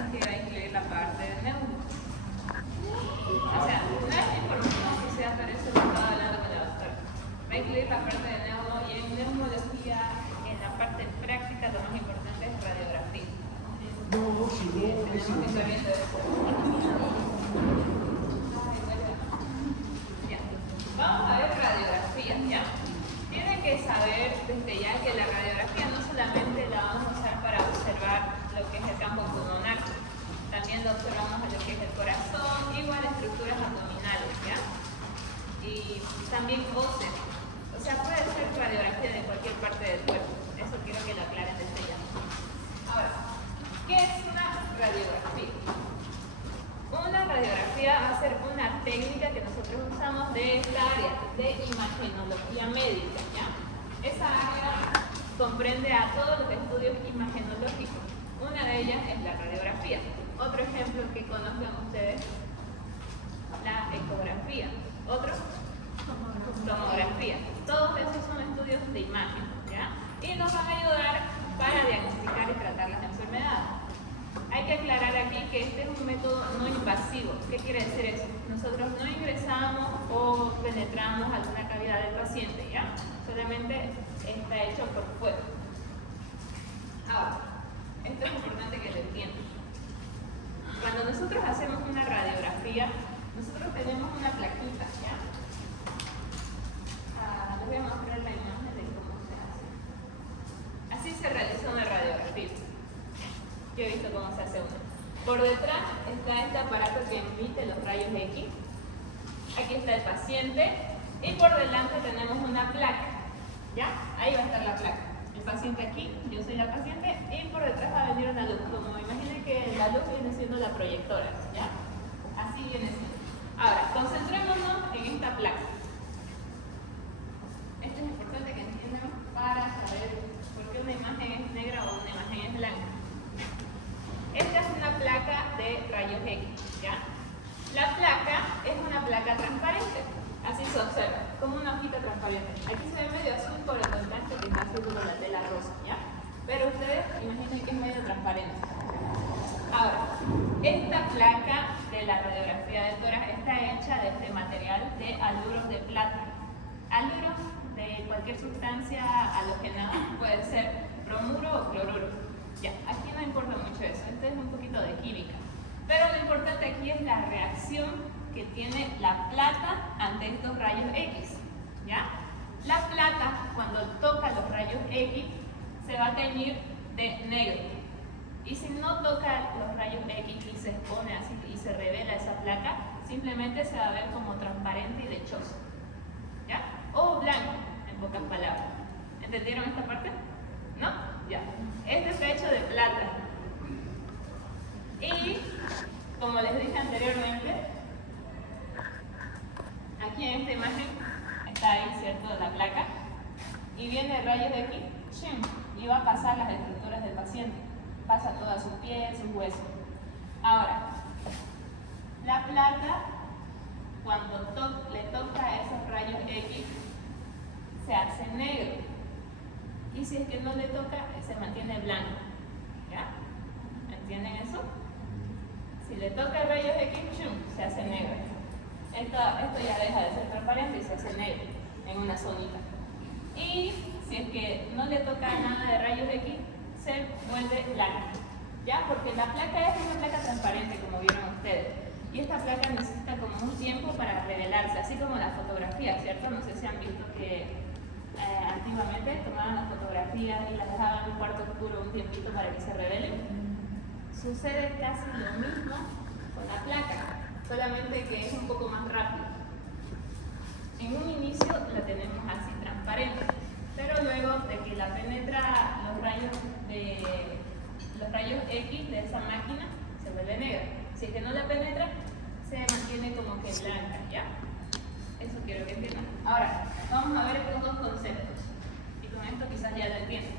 es que va a incluir la parte de neuro. O sea, no es la información oficial, pero eso lo estaba hablando con la doctora. Va a incluir la parte de neuro y en neumología, en la parte práctica, lo más importante es radiografía. No, si no, Tenemos que estar viendo eso. Ya. Vamos a ver radiografías, ¿ya? Tienen que saber desde ya que la radiografía no solamente la vamos a usar para observar lo que es el campo pulmonar, también lo observamos en lo que es el corazón, igual estructuras abdominales, ¿ya? Y también óseas. O sea, puede ser radiografía de cualquier parte del cuerpo. Eso quiero que lo aclaren desde ya. Ahora, ¿qué es una radiografía? Una radiografía va a ser una técnica que nosotros usamos de esta área de imagenología médica, ¿ya? Esa área comprende a todos los estudios imagenológicos. Una de ellas es la radiografía. Otro ejemplo que conozcan ustedes, la ecografía. Otro, tomografía. Todos esos son estudios de imagen, ¿ya? Y nos van a ayudar para diagnosticar y tratar las enfermedades. Hay que aclarar aquí que este es un método no invasivo. ¿Qué quiere decir eso? Nosotros no ingresamos o penetramos alguna cavidad del paciente, ¿ya? Solamente está hecho por fuera. Ahora, esto es importante que lo entiendan. Cuando nosotros hacemos una radiografía, nosotros tenemos una plaquita, ¿ya? Les voy a mostrar la imagen de cómo se hace. Así se realiza una radiografía. Yo he visto cómo se hace una. Por detrás está este aparato que emite los rayos X. Aquí está el paciente. Y por delante tenemos una placa. ¿Ya? Ahí va a estar la placa. El paciente aquí, yo soy la paciente, y por detrás va a venir una luz. Como imaginen que la luz viene siendo la proyectora. ¿Ya? Así viene siendo. Ahora, concentrémonos en esta placa. Esto es importante que entiendan para saber por qué una imagen es negra o una imagen es blanca. Esta es una placa de rayos X, ¿ya? La placa es una placa transparente, así se observa, como una hojita transparente. Aquí se ve medio azul por el contraste que está haciendo con la tela rosa, ¿ya? Pero ustedes imaginen que es medio transparente. Ahora, esta placa de la radiografía del tórax está hecha de este material de haluros de plata. Haluros de cualquier sustancia halogenada, puede ser bromuro o cloruro. Ya, aquí no importa mucho eso, esto es un poquito de química. Pero lo importante aquí es la reacción que tiene la plata ante estos rayos X. ¿Ya? La plata, cuando toca los rayos X, se va a teñir de negro. Y si no toca los rayos X y se expone así y se revela esa placa, simplemente se va a ver como transparente y lechoso. ¿Ya? O blanco, en pocas palabras. ¿Entendieron esta parte? ¿No? Ya. Este está hecho de plata. Y, como les dije anteriormente, aquí en esta imagen está ahí, ¿cierto?, la placa. Y viene rayos de aquí, y va a pasar las estructuras del paciente. Pasa toda su piel, sus huesos. Ahora, la plata, cuando le toca esos rayos X, se hace negro. Y si es que no le toca, se mantiene blanco. ¿Ya? ¿Entienden eso? Si le toca el rayo X, se hace negro. Esto ya deja de ser transparente y se hace negro en una zonita. Y si es que no le toca nada de rayos X, se vuelve blanco. ¿Ya? Porque la placa es una placa transparente, como vieron ustedes. Y esta placa necesita como un tiempo para revelarse, así como la fotografía, ¿cierto? No sé si han visto que antiguamente tomaban las fotografías y las dejaban en un cuarto oscuro un tiempito para que se revelen. Sucede casi lo mismo con la placa, solamente que es un poco más rápido. En un inicio la tenemos así transparente, pero luego de que la penetra los rayos X de esa máquina, se vuelve negra. Si es que no la penetra, se mantiene como que blanca, ¿ya? Eso quiero que entiendan. Ahora, vamos a ver estos dos conceptos. Y con esto quizás ya lo entienden.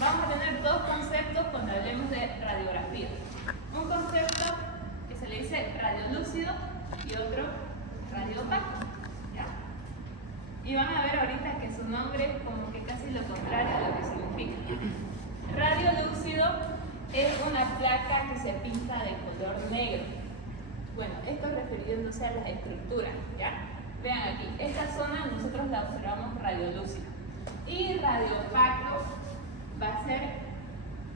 Vamos a tener dos conceptos cuando hablemos de radiografía. Un concepto que se le dice radiolúcido y otro radiopaco. ¿Ya? Y van a ver ahorita que su nombre es como que casi lo contrario a lo que significa. Radiolúcido es una placa que se pinta de color negro. Bueno, esto refiriéndose a las estructuras, ¿ya? Vean aquí, esta zona nosotros la observamos radiolúcida. Y radiopaco va a ser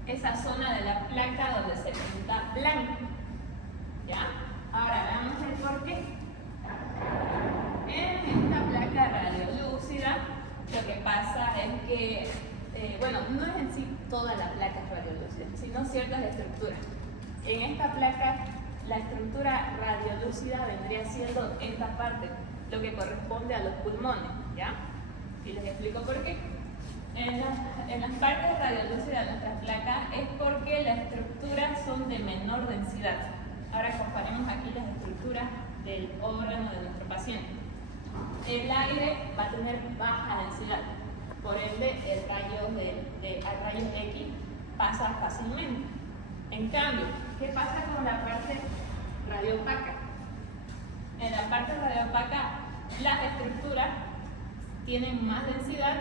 esa zona de la placa donde se pinta blanco, ¿ya? Ahora veamos el porqué. En esta placa radiolúcida lo que pasa es que, bueno, no es en sí toda la placa radiolúcida, sino ciertas estructuras. En esta placa, la estructura radiolúcida vendría siendo esta parte, lo que corresponde a los pulmones, ¿ya? Y les explico por qué. En las partes radiolúcidas de nuestras placas es porque las estructuras son de menor densidad. Ahora comparemos aquí las estructuras del órgano de nuestro paciente. El aire va a tener baja densidad, por ende el a rayos X pasa fácilmente. En cambio, ¿qué pasa con la parte radiopaca? En la parte radiopaca las estructuras tienen más densidad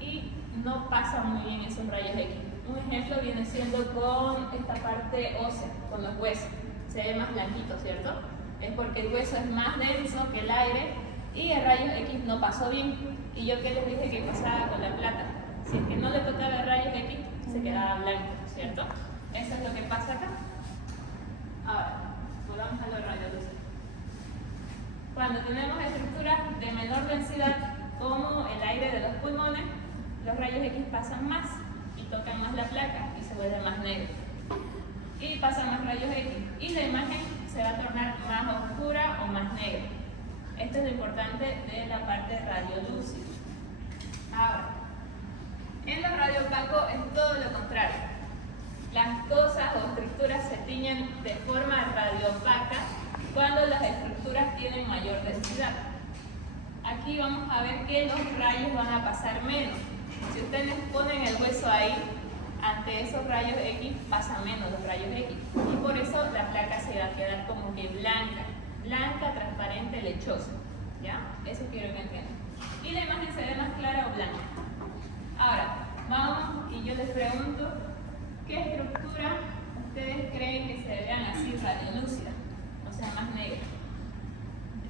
y no pasan muy bien esos rayos X. Un ejemplo viene siendo con esta parte ósea, con los huesos. Se ve más blanquito, ¿cierto? Es porque el hueso es más denso que el aire y el rayo X no pasó bien. Y yo que les dije que pasaba con la plata. Si es que no le tocaba el rayo X, se quedaba blanco, ¿cierto? Eso es lo que pasa acá. Ahora, volvamos a los radiolúcidos. Cuando tenemos estructuras de menor densidad, como el aire de los pulmones, los rayos X pasan más y tocan más la placa y se vuelve más negro. Y pasan más rayos X y la imagen se va a tornar más oscura o más negra. Esto es lo importante de la parte radiolúcida. Ahora, en los radiopacos es todo lo contrario. Las cosas o estructuras se tiñen de forma radiopaca cuando las estructuras tienen mayor densidad. Aquí vamos a ver que los rayos van a pasar menos. Si ustedes ponen el hueso ahí, ante esos rayos X pasan menos los rayos X. Y por eso la placa se va a quedar como que blanca, transparente, lechosa. ¿Ya? Eso quiero que entiendan. Y la imagen se ve más clara o blanca. Ahora, vamos y yo les pregunto, ¿qué estructura ustedes creen que se vean así radiolúcida? O sea, más negra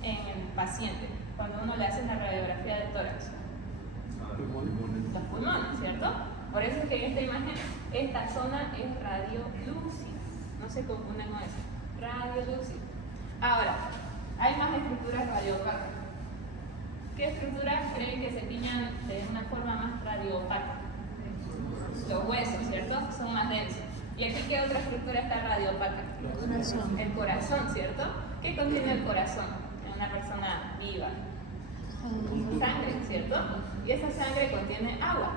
en el paciente, cuando uno le hace una radiografía de tórax. Los pulmones, ¿cierto? Por eso es que en esta imagen, esta zona es radiolúcida. No se confunden con eso. Radiolúcida. Ahora, hay más estructuras radiopacas. ¿Qué estructuras creen que se tiñan de una forma más radiopaca? Los huesos, ¿cierto? Son más densos. ¿Y aquí qué otra estructura está radiopaca? El corazón, ¿cierto? ¿Qué contiene el corazón en una persona viva? Sangre, ¿cierto? Y esa sangre contiene agua.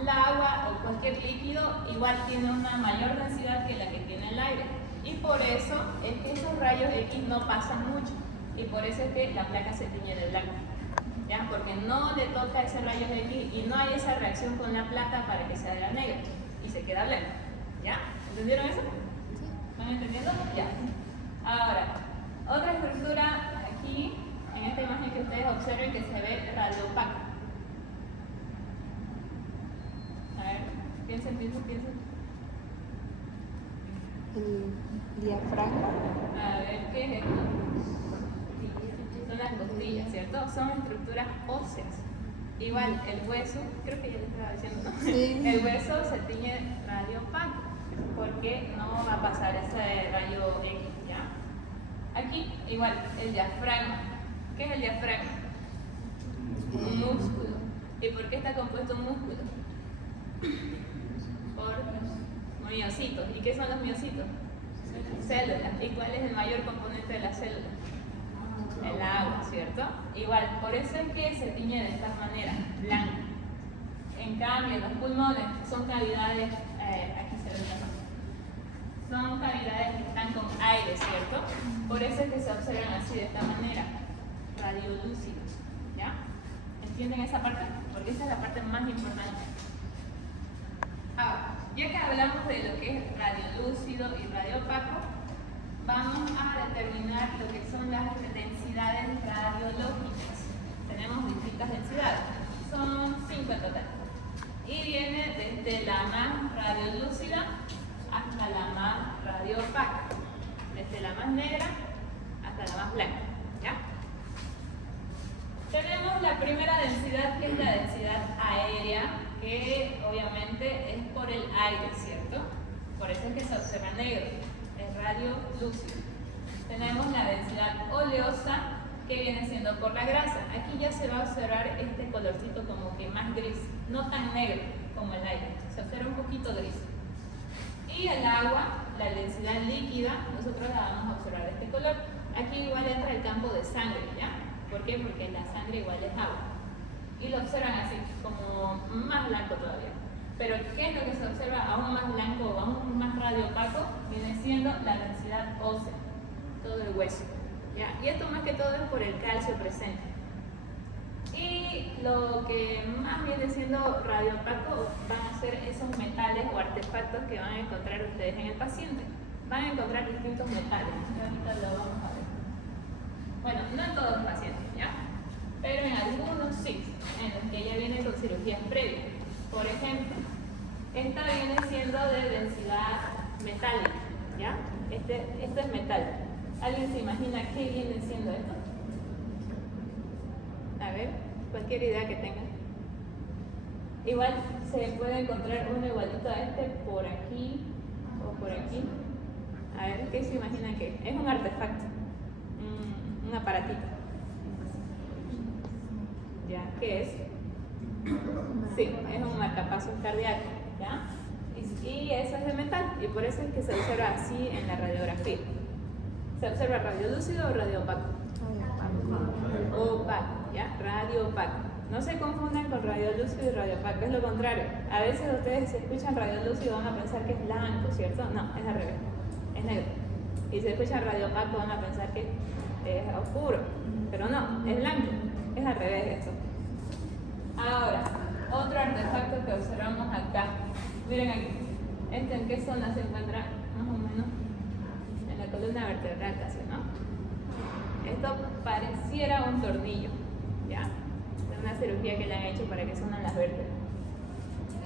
El agua o cualquier líquido igual tiene una mayor densidad que la que tiene el aire. Y por eso es que esos rayos X no pasan mucho. Y por eso es que la placa se tiñe de blanco. ¿Ya? Porque no le toca ese rayo X y no hay esa reacción con la plata para que se haga negra. Y se queda blanco. ¿Ya? ¿Entendieron eso? ¿Van entendiendo? Ya. Ahora, otra estructura aquí, en esta imagen que ustedes observen que se ve radiopaca. A ver, piensen. El diafragma. A ver, ¿qué es esto? Son las costillas, ¿cierto? Son estructuras óseas. Igual, el hueso, creo que ya les estaba diciendo, ¿no? Sí. El hueso se tiñe radiopaco, porque no va a pasar ese rayo X, ¿ya? Aquí, igual, el diafragma. ¿Qué es el diafragma? Un músculo. ¿Y por qué está compuesto un músculo? Por miocitos. ¿Y qué son los miocitos? Células. ¿Y cuál es el mayor componente de la célula? El agua, ¿cierto? Igual, por eso es que se tiñe de esta manera, blanca. En cambio, los pulmones son cavidades, aquí se ve la son cavidades que están con aire, ¿cierto? Por eso es que se observan así, de esta manera, radiolúcidos, ¿ya? ¿Entienden esa parte? Porque esa es la parte más importante. Ahora, ya que hablamos de lo que es radiolúcido y radiopaco, vamos a determinar lo que son las densidades radiológicas. Tenemos distintas densidades, son 5 en total. Y viene desde la más radiolúcida hasta la más radiopaca, desde la más negra hasta la más blanca, ¿ya? Tenemos la primera densidad, que es la densidad aérea, que obviamente es por el aire, ¿cierto? Por eso es que se observa negro, es radio lúcido. Tenemos la densidad oleosa, que viene siendo por la grasa. Aquí ya se va a observar este colorcito como que más gris, no tan negro como el aire, se observa un poquito gris. Y el agua, la densidad líquida, nosotros la vamos a observar de este color. Aquí igual entra el campo de sangre, ¿ya? ¿Por qué? Porque la sangre igual es agua. Y lo observan así, como más blanco todavía. Pero ¿qué es lo que se observa aún más blanco o aún más radiopaco? Viene siendo la densidad ósea, todo el hueso, ¿ya? Y esto más que todo es por el calcio presente. Y lo que más viene siendo radiopaco van a ser esos metales o artefactos que van a encontrar ustedes en el paciente. Van a encontrar distintos metales, y ahorita lo vamos a ver. Bueno, no en todos los pacientes, ¿ya? Pero en algunos sí, en los que ya vienen con cirugías previas. Por ejemplo, esta viene siendo de densidad metálica, ¿ya? Esto es metal. ¿Alguien se imagina qué viene siendo esto? A ver, cualquier idea que tengan. Igual se puede encontrar uno igualito a este por aquí o por aquí. A ver, ¿qué se imagina que es? Un artefacto, un aparatito. ¿Ya? ¿Qué es? Sí, es un marcapasos cardíaco, ¿ya? Y eso es de metal, y por eso es que se observa así en la radiografía. ¿Se observa radio lúcido o radio opaco? Opaco, ¿ya? Radio opaco. No se confundan con radio lúcido y radio opaco, es lo contrario. A veces ustedes si escuchan radio lúcido van a pensar que es blanco, ¿cierto? No, es al revés, es negro. Y si escuchan radio opaco van a pensar que es oscuro, pero no, es blanco, es al revés esto. Ahora, otro artefacto que observamos acá. Miren aquí, ¿en qué zona se encuentra? Más o menos en la columna vertebral casi, ¿no? Esto pareciera un tornillo, ¿ya? De una cirugía que le han hecho para que se unan las vértebras.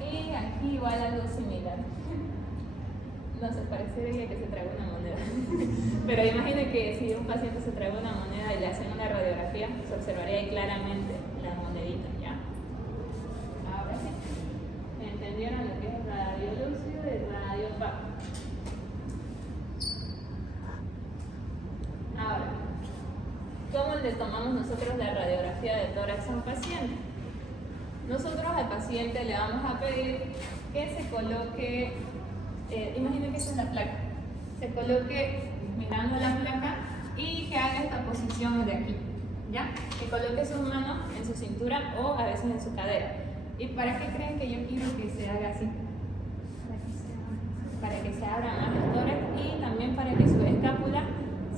Y aquí igual algo similar. No sé, parecería que se traga una moneda. Pero imaginen que si un paciente se traga una moneda y le hacen una radiografía, se observaría ahí claramente la monedita, ¿ya? Ahora sí. ¿Entendieron lo que es radio lúcido y radio opaco? Ahora, ¿cómo le tomamos nosotros la radiografía de tórax a un paciente? Nosotros al paciente le vamos a pedir que se coloque, imaginen que esta es la placa, se coloque mirando la placa y que haga esta posición de aquí, ¿ya? Que coloque sus manos en su cintura o a veces en su cadera. ¿Y para qué creen que yo quiero que se haga así? Para que se abra más el tórax y también para que sus escápulas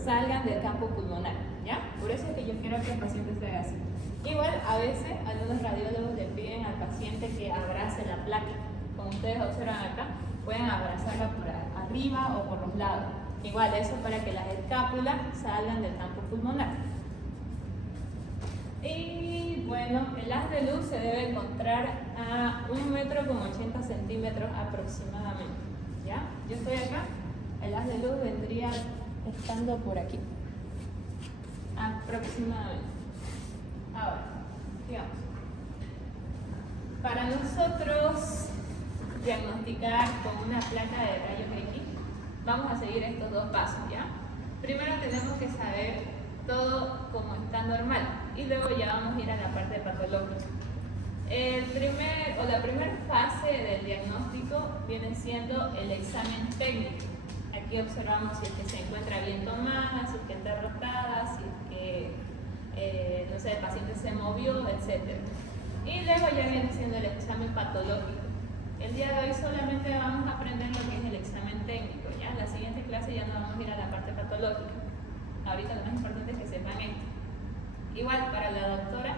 salgan del campo pulmonar, ¿ya? Por eso es que yo quiero que el paciente se haga así. Igual, a veces, algunos radiólogos le piden al paciente que abrace la placa. Como ustedes observan acá, pueden abrazarla por arriba o por los lados. Igual, eso para que las escápulas salgan del campo pulmonar. Y bueno, el haz de luz se debe encontrar a 1,80 m aproximadamente, ¿ya? Yo estoy acá, el haz de luz vendría estando por aquí, aproximadamente. Ahora, digamos, para nosotros diagnosticar con una placa de rayos X, vamos a seguir estos dos pasos, ¿ya? Primero tenemos que saber todo como está normal y luego ya vamos a ir a la parte patológica. La primera fase del diagnóstico viene siendo el examen técnico. Aquí observamos si es que se encuentra bien tomada, si es que está rotada, si es que no sé, el paciente se movió, etc. Y luego ya viene siendo el examen patológico. El día de hoy solamente vamos a aprender lo que es el examen técnico, ¿ya? En la siguiente clase ya no vamos a ir a la parte patológica. Ahorita lo más importante es que sepan esto. Igual para la doctora,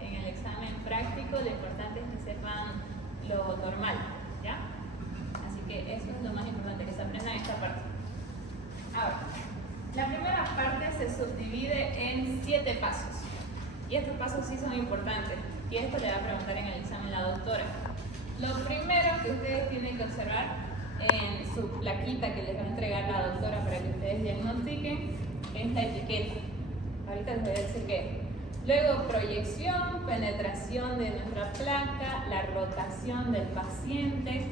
en el examen práctico lo importante es que sepan lo normal, ¿ya? Así que eso es lo más importante, que se aprenda esta parte. Ahora, la primera parte se subdivide en 7 pasos. Y estos pasos sí son importantes. Y esto le va a preguntar en el examen la doctora. Lo primero que ustedes tienen que observar en su plaquita que les va a entregar la doctora para que ustedes diagnostiquen, es la etiqueta. Ahorita les voy a decir qué es. Luego, proyección, penetración de nuestra placa, la rotación del paciente,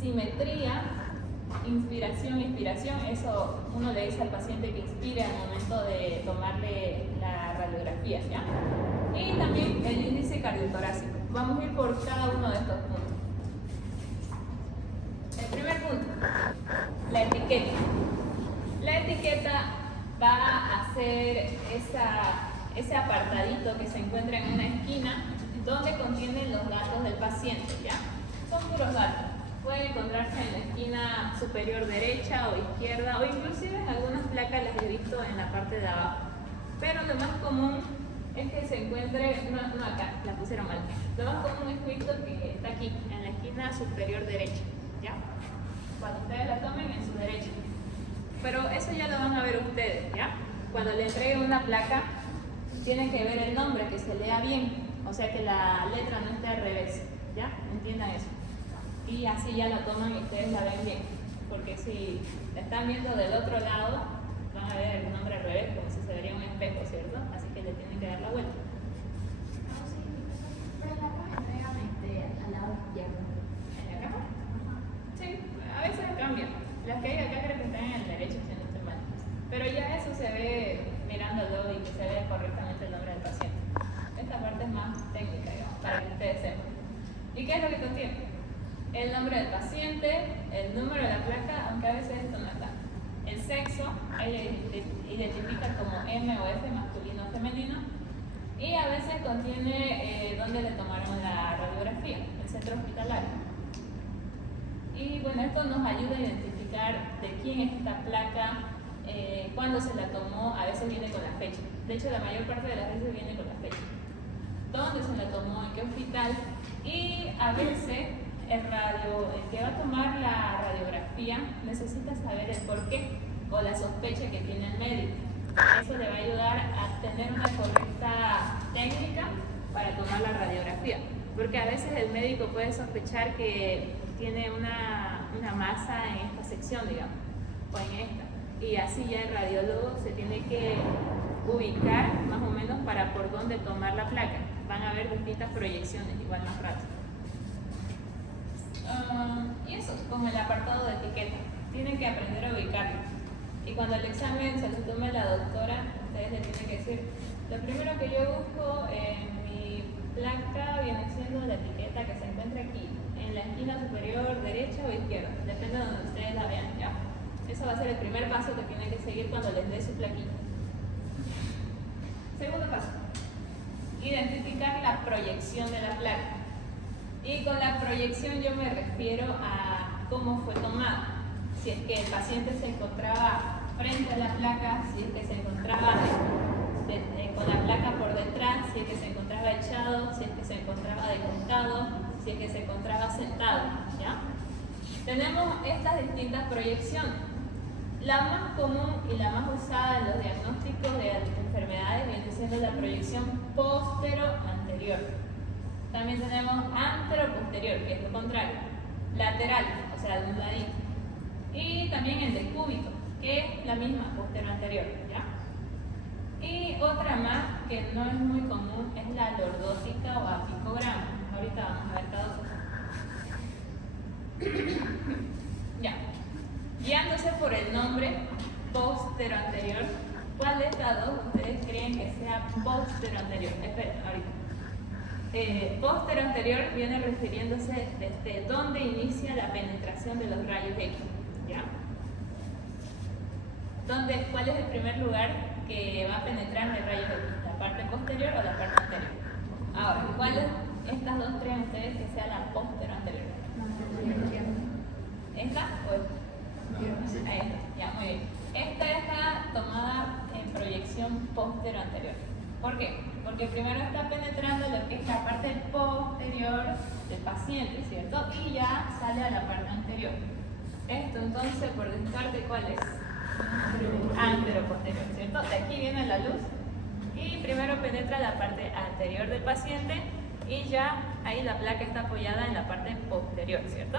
simetría, inspiración, expiración. Eso uno le dice al paciente que inspire al momento de tomarle la radiografía, ¿ya? Y también el índice cardiotorácico. Vamos a ir por cada uno de estos puntos. El primer punto, la etiqueta. La etiqueta va a ser ese apartadito que se encuentra en una esquina donde contienen los datos del paciente, ¿ya? Son puros datos. Puede encontrarse en la esquina superior derecha o izquierda, o inclusive en algunas placas las he visto en la parte de abajo. Pero lo más común es que se encuentre, no acá, la pusieron mal. Lo más común es visto que está aquí, en la esquina superior derecha, ¿ya? Cuando ustedes la tomen en su derecha. Pero eso ya lo van a ver ustedes, ¿ya? Cuando le entreguen una placa, tienen que ver el nombre, que se lea bien, o sea que la letra no esté al revés, ¿ya? Entiendan eso. Y así ya la toman y ustedes la ven bien, porque si la están viendo del otro lado, van a ver el nombre al revés, como si se vería un espejo, ¿cierto? Así que le tienen que dar la vuelta. Pero la caja entrega al lado izquierdo. ¿En la caja? Sí, a veces cambian. Las que hay acá creo que están en el derecho, si no estoy mal. Pero ya eso se ve mirándolo y que se ve correctamente el nombre del paciente. Esta parte es más técnica, digamos, para que ustedes sepan. ¿Y qué es lo que contiene? El nombre del paciente, el número de la placa, aunque a veces esto no está. El sexo, ella identifica como M o F, masculino o femenino. Y a veces contiene dónde le tomaron la radiografía, el centro hospitalario. Y bueno, esto nos ayuda a identificar de quién es esta placa, cuándo se la tomó, a veces viene con la fecha. De hecho, la mayor parte de las veces viene con la fecha. Dónde se la tomó, en qué hospital. Y a veces el que va a tomar la radiografía necesita saber el porqué o la sospecha que tiene el médico. Eso le va a ayudar a tener una correcta técnica para tomar la radiografía. Porque a veces el médico puede sospechar que tiene una masa en esta sección, digamos, o en esta. Y así ya el radiólogo se tiene que ubicar más o menos para por dónde tomar la placa. Van a haber distintas proyecciones, igual más rato. Y eso, como el apartado de etiqueta. Tienen que aprender a ubicarlo. Y cuando el examen se lo tome la doctora, ustedes le tienen que decir, lo primero que yo busco en mi placa viene siendo la etiqueta que se encuentra aquí, en la esquina superior, derecha o izquierda, depende de donde ustedes la vean, ¿ya? Eso va a ser el primer paso que tienen que seguir cuando les dé su plaquita. Segundo paso, identificar la proyección de la placa. Y con la proyección yo me refiero a cómo fue tomada. Si es que el paciente se encontraba frente a la placa, si es que se encontraba con la placa por detrás, si es que se encontraba echado, si es que se encontraba de costado, si es que se encontraba sentado, ¿ya? Tenemos estas distintas proyecciones. La más común y la más usada en los diagnósticos de enfermedades viene siendo la proyección postero-anterior. También tenemos antero-posterior, que es lo contrario. Lateral, o sea, de un ladito. Y también el decúbito, que es la misma, postero-anterior, ¿ya? Y otra más que no es muy común es la lordótica o apicograma. Ahorita vamos a ver cada cosa. Ya. Guiándose por el nombre postero-anterior, ¿cuál de estas dos ustedes creen que sea postero-anterior? Espera, ahorita. Postero-anterior viene refiriéndose desde dónde inicia la penetración de los rayos X, ¿ya? ¿Cuál es el primer lugar que va a penetrar el rayo X? ¿La parte posterior o la parte anterior? Ahora, ¿cuál de estas dos creen ustedes que sea la postero-anterior? ¿Esta o esta? Esta, ya, muy bien. Esta está tomada en proyección postero-anterior. ¿Por qué? Porque primero está penetrando lo que es la parte posterior del paciente, ¿cierto? Y ya sale a la parte anterior. Esto entonces, por descarte, ¿cuál es? Antero-posterior, ¿cierto? De aquí viene la luz y primero penetra la parte anterior del paciente y ya ahí la placa está apoyada en la parte posterior, ¿cierto?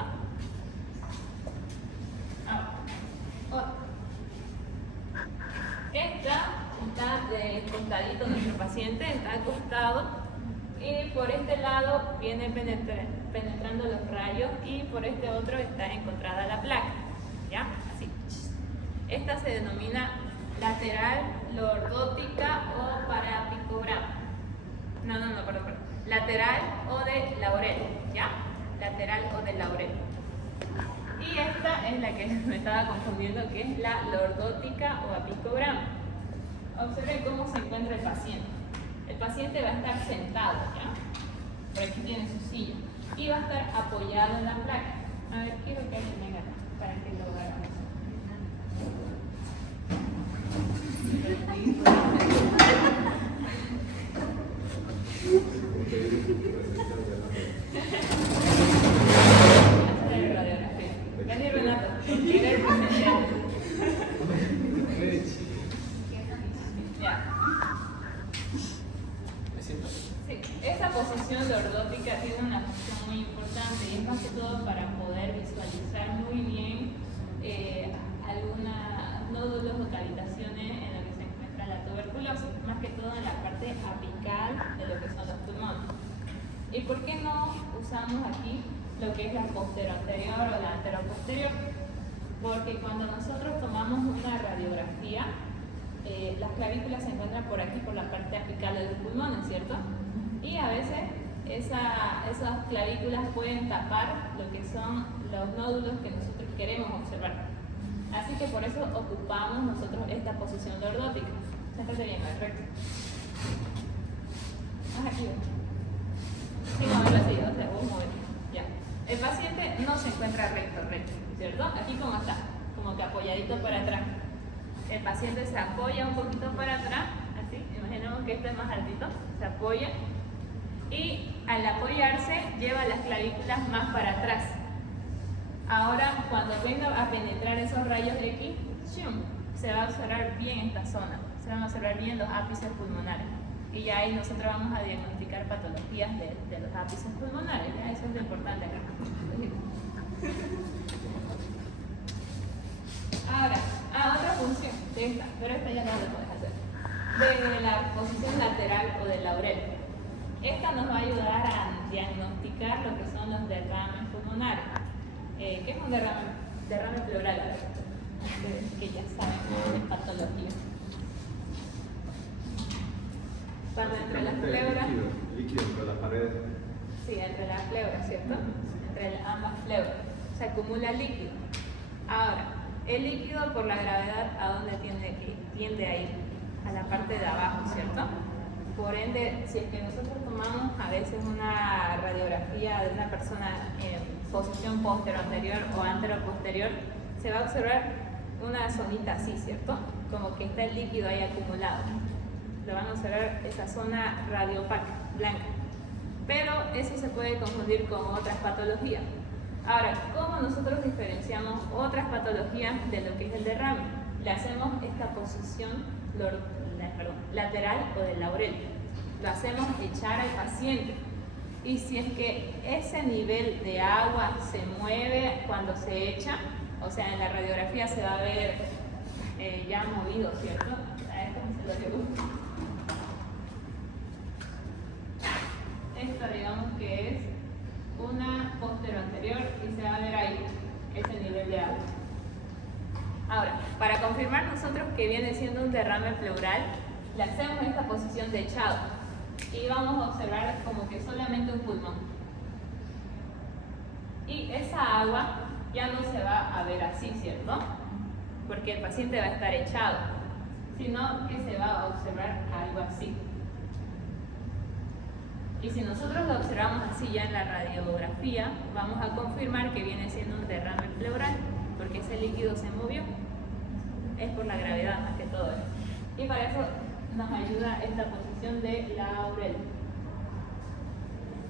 Esta está de costadito, nuestro paciente está acostado y por este lado viene penetrando los rayos y por este otro está encontrada la placa, ¿ya? Así. Esta se denomina lateral lordótica o parapicograma. Perdón. Lateral o de laurel, ¿ya? Lateral o de laurel. Y esta es la que me estaba confundiendo, que es la lordótica o apicograma. Observen cómo se encuentra el paciente. El paciente va a estar sentado, ¿ya? Por aquí tiene su silla. Y va a estar apoyado en la placa. A ver, quiero que alguien venga para que lo hagamos. Vení, Renato, llega el paciente. Ya. ¿Me siento? Sí, esta posición lordótica tiene una función muy importante y es más que todo para poder visualizar muy bien algunos nódulos o cavitaciones en lo que se encuentra la tuberculosis, más que todo en la parte apical de lo que son los pulmones. ¿Y por qué no usamos aquí lo que es la posteroanterior o la anteroposterior? Porque cuando nosotros tomamos una radiografía, las clavículas se encuentran por aquí, por la parte apical de los pulmones, ¿cierto? Y a veces esas clavículas pueden tapar lo que son los nódulos que nosotros queremos observar. Así que por eso ocupamos nosotros esta posición lordótica. Siéntate bien, recto. Más aquí. Sí, moverlo así, o sea, vos moverlo. Ya. El paciente no se encuentra recto, ¿cierto? Aquí como está, como que apoyadito para atrás. El paciente se apoya un poquito para atrás, así, imaginemos que este es más altito, se apoya y al apoyarse lleva las clavículas más para atrás. Ahora, cuando venga a penetrar esos rayos X, se va a observar bien esta zona, se van a observar bien los ápices pulmonares. Y ya ahí nosotros vamos a diagnosticar patologías de los ápices pulmonares, ¿ya? Eso es lo importante acá. Ahora, otra función de esta, pero esta ya no la puedes hacer, de la posición lateral o del laurel. Esta nos va a ayudar a diagnosticar lo que son los derrames pulmonares. ¿Qué es un derrame pleural? A ver, ustedes que ya saben de patología. Cuando entre las pleuras... Líquido entre las paredes. Sí, entre las pleuras, ¿cierto? Entre ambas pleuras. Se acumula líquido. Ahora, el líquido por la gravedad, ¿a dónde tiende a ir? A la parte de abajo, ¿cierto? Por ende, si es que nosotros tomamos a veces una radiografía de una persona en posición posterior o anteroposterior, se va a observar una zonita así, ¿cierto? Como que está el líquido ahí acumulado. Lo van a observar esa zona radiopaca, blanca. Pero eso se puede confundir con otras patologías. Ahora, ¿cómo nosotros diferenciamos otras patologías de lo que es el derrame? Le hacemos esta posición lateral o del laurel. Lo hacemos echar al paciente. Y si es que ese nivel de agua se mueve cuando se echa, o sea, en la radiografía se va a ver ya movido, ¿cierto? A esto se lo digo. Esta digamos que es una posteroanterior y se va a ver ahí ese nivel de agua. Ahora, para confirmar nosotros que viene siendo un derrame pleural, le hacemos esta posición de echado y vamos a observar como que solamente un pulmón. Y esa agua ya no se va a ver así, ¿cierto? Porque el paciente va a estar echado, sino que se va a observar algo así. Y si nosotros lo observamos así ya en la radiografía, vamos a confirmar que viene siendo un derrame pleural, porque ese líquido se movió. Es por la gravedad más que todo eso. Y para eso nos ayuda esta posición de laurel.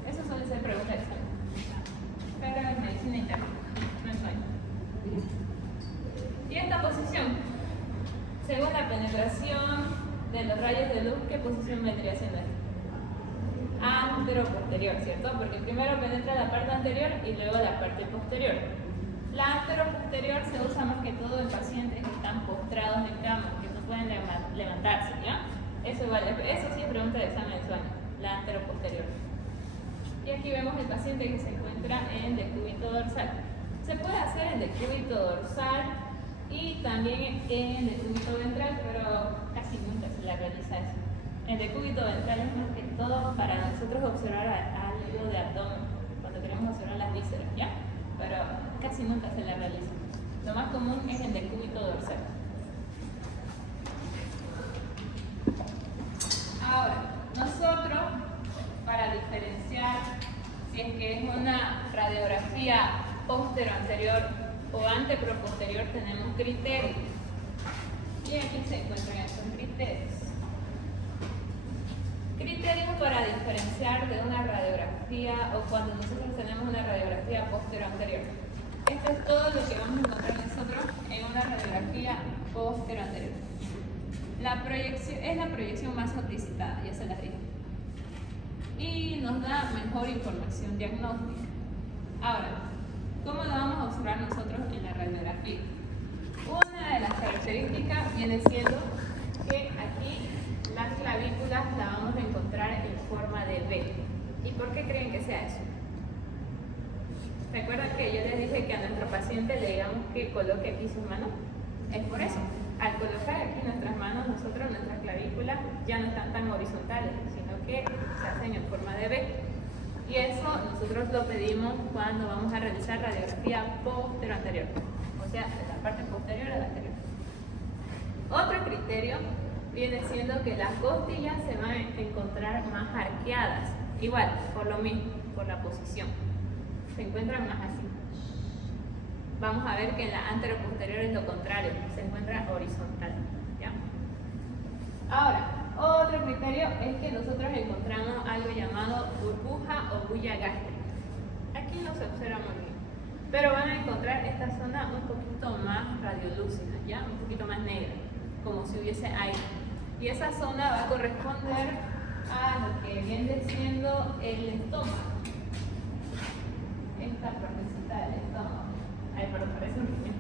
Eso suele ser pregunta de examen, pero es medicina interna, no es sueño. Y esta posición, según la penetración de los rayos de luz, ¿qué posición vendría siendo esta? Anteroposterior, ¿cierto? Porque primero penetra la parte anterior y luego la parte posterior. La anteroposterior se usa más que todo en pacientes que están postrados en cama, que no pueden levantar levantarse, ¿ya? Eso sí es pregunta de examen de sueño, la anteroposterior. Y aquí vemos el paciente que se encuentra en decúbito dorsal. Se puede hacer en decúbito dorsal y también en decúbito ventral, pero casi nunca se le realiza eso. El decúbito ventral es más que todo para nosotros observar algo de abdomen, cuando queremos observar las vísceras, ¿ya? Pero casi nunca se le realiza. Lo más común es el decúbito dorsal. Ahora, nosotros, para diferenciar si es que es una radiografía póstero-anterior o anteproposterior, tenemos criterios. Y aquí se encuentran estos criterios. Criterios para diferenciar de una radiografía o cuando nosotros tenemos una radiografía póstero-anterior. Esto es todo lo que vamos a encontrar nosotros en una radiografía póstero-anterior. La proyección es la proyección más solicitada, ya se las dije. Y nos da mejor información diagnóstica. Ahora, ¿cómo lo vamos a observar nosotros en la radiografía? Una de las características viene siendo que aquí las clavículas las vamos a encontrar en forma de V. ¿Y por qué creen que sea eso? ¿Recuerdan que yo les dije que a nuestro paciente le digamos que coloque aquí sus manos? Es por eso. Al colocar aquí nuestras manos, nuestras clavículas ya no están tan horizontales, sino que se hacen en forma de V. Y eso nosotros lo pedimos cuando vamos a realizar radiografía póstero-anterior, o sea, de la parte posterior a la anterior. Otro criterio viene siendo que las costillas se van a encontrar más arqueadas, igual, por lo mismo, por la posición. Se encuentran más así. Vamos a ver que en la anteroposterior es lo contrario, se encuentra horizontal, ¿ya? Ahora, otro criterio es que nosotros encontramos algo llamado burbuja o bulla gástrica. Aquí no se observa muy bien, pero van a encontrar esta zona un poquito más radiolúcida, ¿ya? Un poquito más negra, como si hubiese aire. Y esa zona va a corresponder a lo que viene siendo el estómago. Esta partecita del estómago. Ay, pero parece un riñón.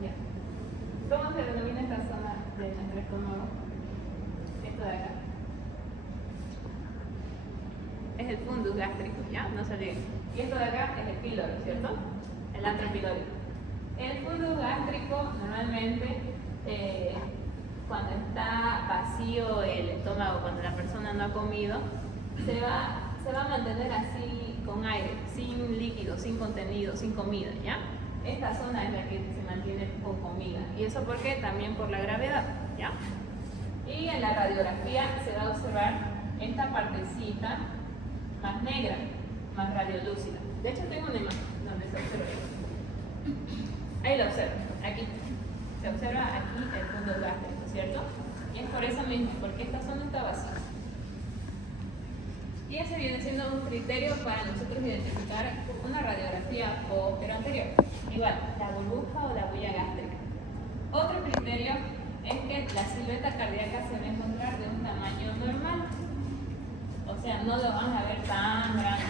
Ya. ¿Cómo se denomina esta zona de nuestro estómago? Esto de acá. Es el fundus gástrico, ¿ya? No se olviden. Y esto de acá es el píloro, ¿cierto? El antro pílorico. El fundus gástrico normalmente cuando está vacío el estómago, cuando la persona no ha comido, se va a mantener así con aire, sin líquido, sin contenido, sin comida, ¿ya? Esta zona es la que se mantiene con comida. ¿Y eso por qué? También por la gravedad, ¿ya? Y en la radiografía se va a observar esta partecita más negra, más radiolúcida. De hecho tengo una imagen donde se observa eso. Ahí lo observo, aquí. Se observa aquí el fondo gástrico, ¿cierto? Y es por eso mismo, porque esta zona está vacía. Y ese viene siendo un criterio para nosotros identificar una radiografía posterior. Igual, la burbuja o la bulla gástrica. Otro criterio es que la silueta cardíaca se va a encontrar de un tamaño normal. O sea, no lo van a ver tan grande.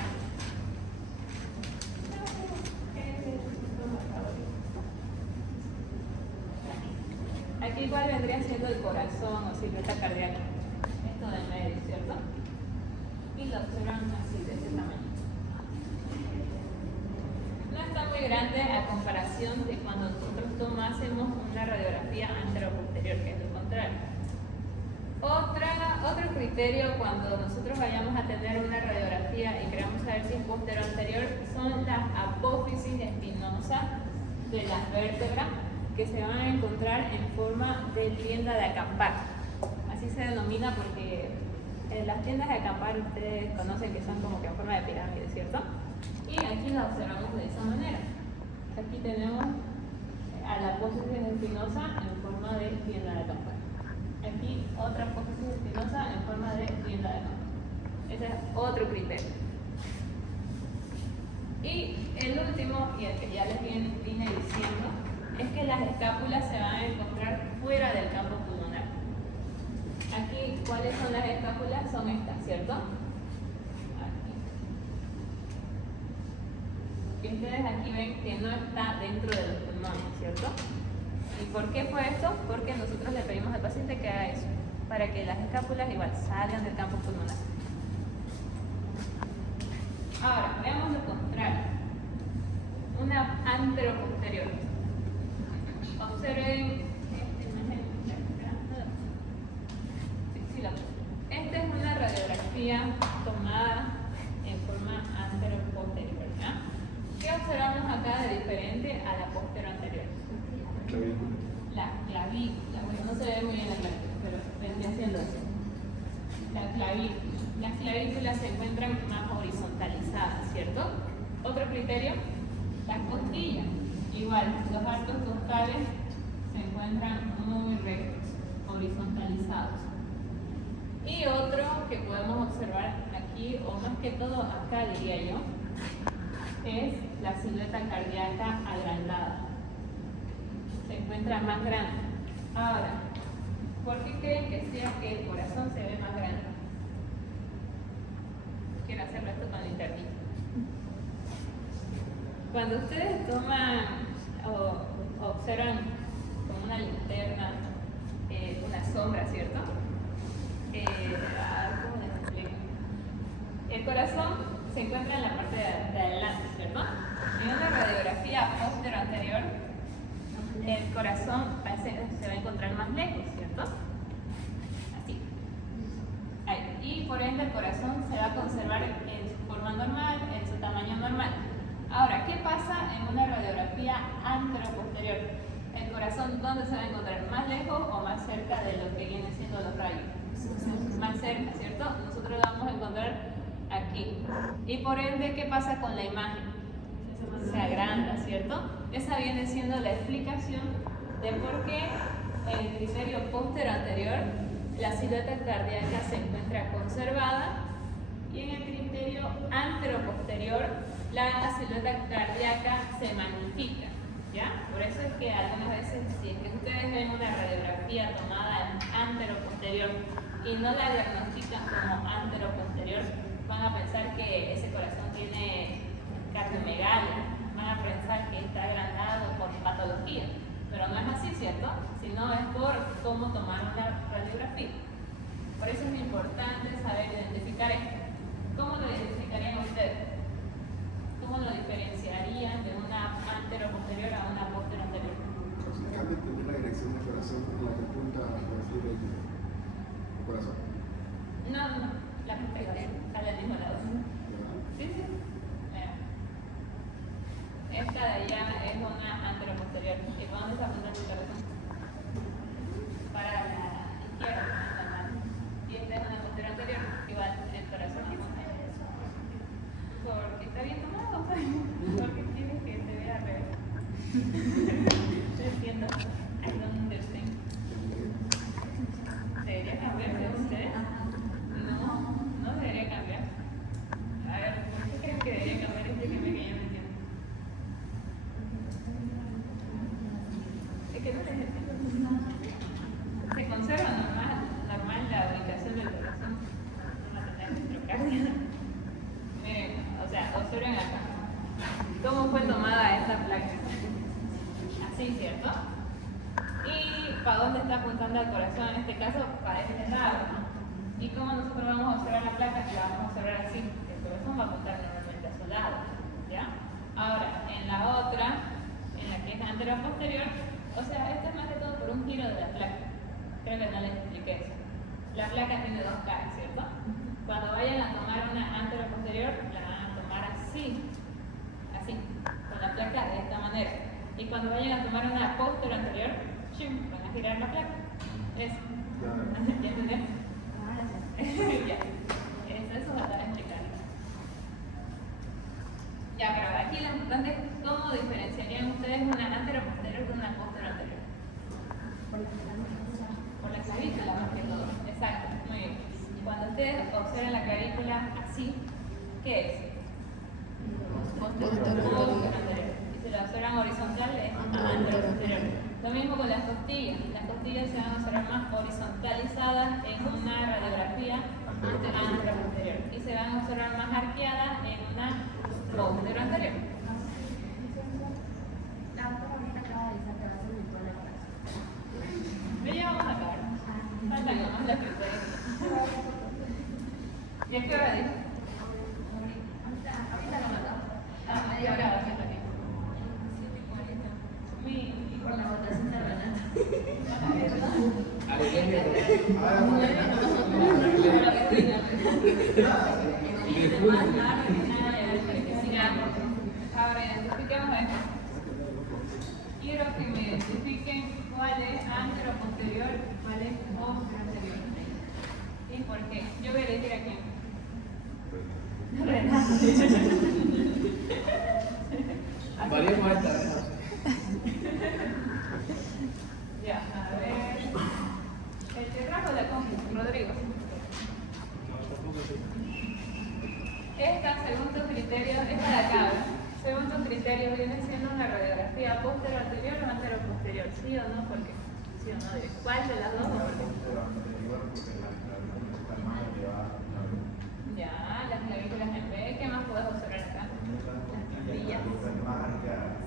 Aquí igual vendría siendo el corazón o silueta cardíaca. Esto del medio, ¿cierto? Y lo observan así, de este tamaño. No está muy grande a comparación de cuando nosotros tomásemos una radiografía anteroposterior, que es lo contrario. Otro criterio cuando nosotros vayamos a tener una radiografía y queramos saber si es postero o anterior son las apófisis espinosas de las vértebras que se van a encontrar en forma de tienda de acampar. Así se denomina porque las tiendas de acampar ustedes conocen que son como que en forma de pirámide, ¿cierto? Y aquí la observamos de esa manera. Aquí tenemos a la apófisis espinosa en forma de tienda de acampar. Aquí otra apófisis espinosa en forma de tienda de acampar. Ese es otro criterio. Y el último, y el que ya les vine diciendo, es que las escápulas se van a encontrar fuera del campo pulmonar. Aquí, ¿cuáles son las escápulas? Son estas, ¿cierto? Aquí. que ustedes aquí ven que no está dentro de los pulmones, ¿cierto? ¿Y por qué fue esto? Porque nosotros le pedimos al paciente que haga eso, para que las escápulas igual salgan del campo pulmonar. Ahora, veamos lo contrario. Una anteroposterior. Observen esta imagen. Sí, la puse. Esta es una radiografía tomada en forma anteroposterior, ¿ya? ¿Qué observamos acá de diferente a la posterior anterior? Clavícula. La clavícula. Bueno, no se ve muy bien la clavícula, pero vendría siendo así. La clavícula. Las clavículas se encuentran más horizontalizadas, ¿cierto? Otro criterio, las costillas. Igual, los arcos costales se encuentran muy rectos, horizontalizados. Y otro que podemos observar aquí, o más que todo acá diría yo, es la silueta cardíaca agrandada. Se encuentra más grande. Ahora, ¿por qué creen que sea que el corazón se ve más grande? Quiero hacerlo esto con linternita. Cuando ustedes toman o observan con una linterna una sombra, ¿cierto? ¿Cómo les explico? El corazón se encuentra en la parte de adelante, ¿cierto? En una radiografía posterior anterior, el corazón se va a encontrar más lejos, ¿cierto? Así. Ahí. Y por ende el corazón se va a conservar en su forma normal, en su tamaño normal. Ahora, ¿qué pasa en una radiografía anteroposterior? ¿El corazón dónde se va a encontrar? ¿Más lejos o más cerca de lo que vienen siendo los rayos? Más cerca, ¿cierto? Nosotros lo vamos a encontrar aquí. Y por ende, ¿qué pasa con la imagen? Se agranda, ¿cierto? Esa viene siendo la explicación de por qué en el criterio posterior anterior la silueta cardíaca se encuentra conservada y en el criterio anteroposterior la silueta cardíaca se magnifica, ¿ya? Por eso es que algunas veces, si es que ustedes ven una radiografía tomada en anteroposterior y no la diagnostican como anteroposterior, van a pensar que ese corazón tiene cardiomegalia, van a pensar que está agrandado por patología, pero no es así, ¿cierto? Sino es por cómo tomar una radiografía. Por eso es importante saber identificar esto. ¿Cómo lo identificarían ustedes? ¿Cómo lo diferenciarían de una anteroposterior a una posterior anterior? Básicamente tener la dirección del corazón en la que apunta por decir el corazón. No, la posterior, sale al mismo lado. Sí, sí. Mira. Esta de allá es una anteroposterior. ¿Y para dónde se apunta tu corazón? Para la izquierda, la mano. Y esta es una posterior anterior. Igual, el corazón apunta. Porque está bien tomado, porque quieres que se vea al revés. Estoy entiendo. I don't understand. ¿Debería cambiar según ustedes? No, no debería cambiar. A ver, ¿por qué creen que debería cambiar? Explíquenme que yo no entiendo. Es que no les entiendo. Se conserva normal la ubicación del corazón. No va a tener miocardio. Miren, o sea, observen acá. ¿Cómo fue tomada esta placa? Así, ¿cierto? ¿Y para dónde está apuntando el corazón en este caso? Para este lado, ¿no? ¿Y cómo nosotros vamos a observar la placa? La vamos a observar así. El corazón va a apuntar normalmente a su lado, ¿ya? Ahora, en la otra, en la que es anteroposterior, o sea, esto es más que todo por un giro de la placa. Creo que no les expliqué eso. La placa tiene dos caras, ¿cierto? Cuando vayan a tomar una anteroposterior, la van a tomar así, con la placa de esta manera. Y cuando vayan a tomar una posterior anterior, van a girar la placa. Eso. ¿Ya entendieron? Ya. Eso va a explicar. Ya, pero aquí lo importante es cómo diferenciarían ustedes una anteroposterior de una posterior anterior. Por la clavícula, más que todo. Exacto, muy bien. Cuando ustedes observan la clavícula así, ¿qué es? Posterior anterior. Y si la observan horizontal, es anteroposterior. Lo mismo con las costillas. Las costillas se van a observar más horizontalizadas en una radiografía anteroposterior. Y se van a observar más arqueadas en una posterior anterior. Ahora identifiquemos esto. Quiero que me identifiquen cuál es antero posterior y cuál es posterior. ¿Y por qué? Yo voy a elegir a quién. Renato. Valimos esta vez. Ya, a ver. El que trajo la compu, Rodrigo. Esta, según tus criterios, esta de acá, ¿verdad? Según tus criterios, viene siendo una radiografía posterior anterior o antero posterior. ¿Sí o no? ¿Por qué? ¿Sí o no? ¿Cuál de las dos? Ya, las clavículas en B. ¿Qué más puedes observar acá? Las costillas.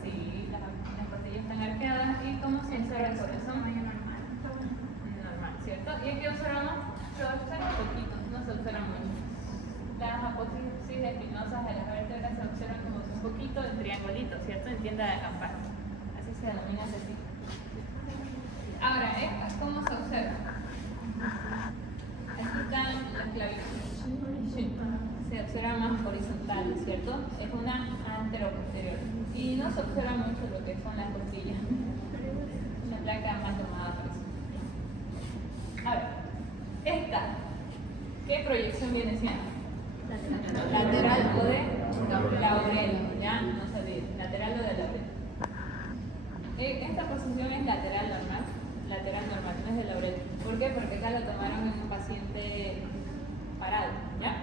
Sí, las costillas están arqueadas. ¿Y cómo se observa el corazón? Normal, ¿cierto? ¿Y aquí observamos? Se observa poquito, no se observa mucho. Las apófisis espinosas de las vértebras se observan como un poquito en triangulito, ¿cierto? En tienda de acampar. Así se denomina ese tipo. Ahora, estas, ¿cómo se observan? Aquí están las clavículas. Se observa más horizontal, ¿cierto? Es una antero-posterior. Y no se observa mucho lo que son las costillas. Una placa más tomada por eso. Ahora, esta, ¿qué proyección viene siendo? Lateral o de laurel, ya no se olvide, lateral o de laurel. Esta posición es lateral normal, no es de laurel. ¿Por qué? Porque acá la tomaron en un paciente parado, ¿ya?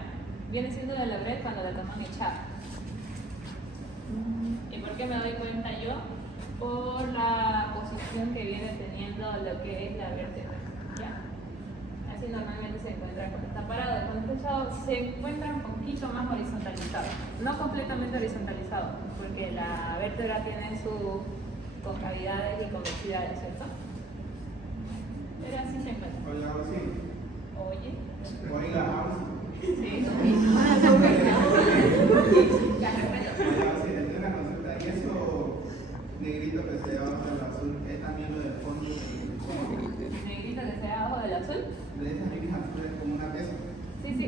Viene siendo de laurel cuando la toman echada. ¿Y por qué me doy cuenta yo? Por la posición que viene teniendo lo que es la vértebra, ¿ya? Así normalmente se encuentra cuando está parado. Cuando está echado se encuentra un poquito más horizontalizado, no completamente horizontalizado, porque la vértebra tiene sus concavidades y convexidades, ¿cierto? Pero así se encuentra. Oye, ahora sí. Oye. Oiga, ahora sí. Sí. Tengo una consulta. ¿Y eso negrito que se ve abajo del azul es también lo del fondo? Negrito que sea abajo del azul. De esas líneas azules como una pesa. Sí, sí.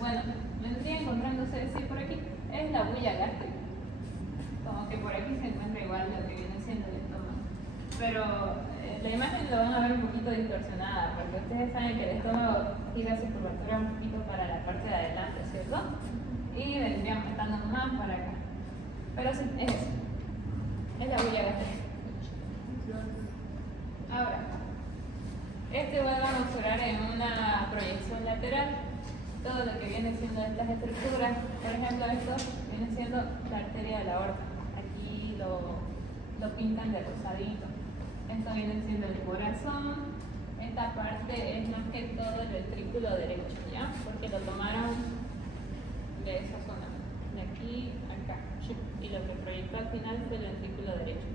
Bueno, vendría encontrándose, sí, por aquí. Es la bulla gástrica. Como que por aquí se encuentra igual lo que viene siendo el estómago. Pero la imagen lo van a ver un poquito distorsionada, porque ustedes saben que el estómago gira su curvatura un poquito para la parte de adelante, ¿cierto? Y vendrían estando más para acá. Pero sí, es eso. Es la bulla gástrica. Ahora, este van a observar en una proyección lateral todo lo que viene siendo estas estructuras. Por ejemplo, esto viene siendo la arteria de la aorta. Aquí lo pintan de rosadito. Esto viene siendo el corazón. Esta parte es más que todo el ventrículo derecho, ¿ya? Porque lo tomaron de esa zona, de aquí a acá. Y lo que proyectó al final fue el ventrículo derecho.